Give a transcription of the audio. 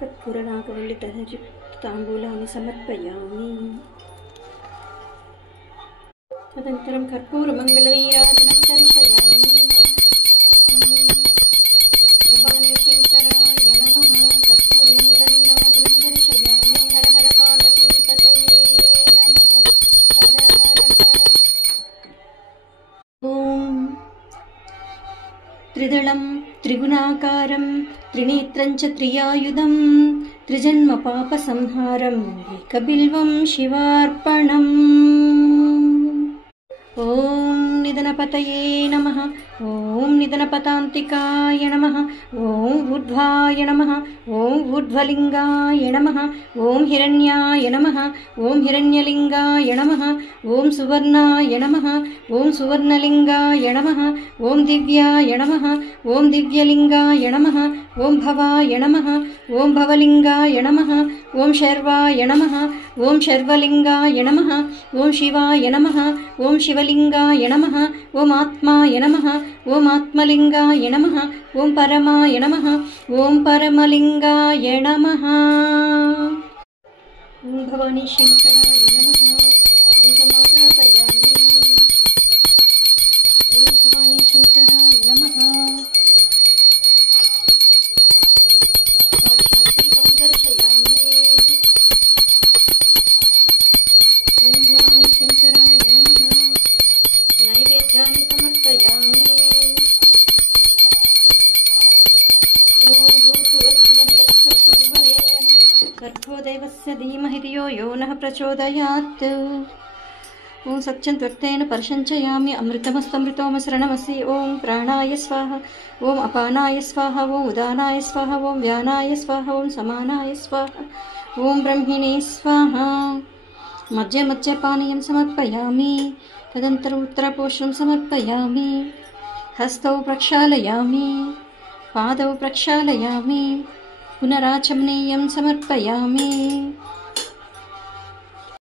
कर्पूरनागवल्लितहरि ताम्बूलानि समर्पयामि। तदनन्तरं कर्पूरमङ्गलनीराजनं दर्शयामि। भवानी शङ्कराय नमः। कर्पूरमङ्गलनीराजनं दर्शयामि। हर हर पार्वतीपतये नमः। हर हर हर। ॐ त्रिदलं त्रिगुणाकारं त्रिनेत्रं च त्रियायुधं त्रिजन्म पापसंहारम् एकबिल्वं शिवार्पणम्। ॐ निधनपतये नमः। ॐ निधनपतान्तिकाय नमः। ॐ ऊर्ध्वाय नमः। ॐ ऊर्ध्वलिङ्गाय नमः। ॐ हिरण्याय नमः। ॐ हिरण्यलिङ्गाय नमः। ॐ सुवर्णाय नमः। ॐ सुवर्णलिङ्गाय नमः। ॐ दिव्याय नमः। ॐ दिव्यलिङ्गाय नमः। ॐ भवाय नमः। ॐ भवलिङ्गाय नमः। ॐ शर्वाय नमः। ॐ शर्वलिङ्गाय नमः। ॐ शिवाय नमः। ॐ शिवलिङ्गाय नमः। ॐ आत्माय नमः। ॐ आत्मलिङ्गाय नमः। ॐ परमाय नमः। ॐ परमलिङ्गाय नमः। ॐ भवानी शङ्कराय नमः। धूपमाग्रापयामि। ॐ भवानी शङ्कराय नमः। साक्षात् दर्शयामि। ॐ भवानी शङ्कराय नमः। नैवेद्यानि समर्पयामि। ॐ भूर्भुवस्सुवरेण्यं भर्गो देवस्य धीमहि धियो यो नः प्रचोदयात्। ॐ सत्यन्त्वक्तेन परशञ्चयामि। अमृतमस्तमृतोमसरणमसि। ॐ प्राणाय स्वाहा। ॐ अपानाय स्वाहा। ॐ उदानाय स्वाहा। ॐ व्यानाय स्वाहा। ॐ समानाय स्वाहा। ॐ ब्रह्मिणे स्वाहा। मध्ये मध्ये पानीयं समर्पयामि। तदनन्तरम् उत्तरपोषणं समर्पयामि। हस्तौ प्रक्षालयामि। पादौ प्रक्षालयामि। पुनराचमनीयं समर्पयामि।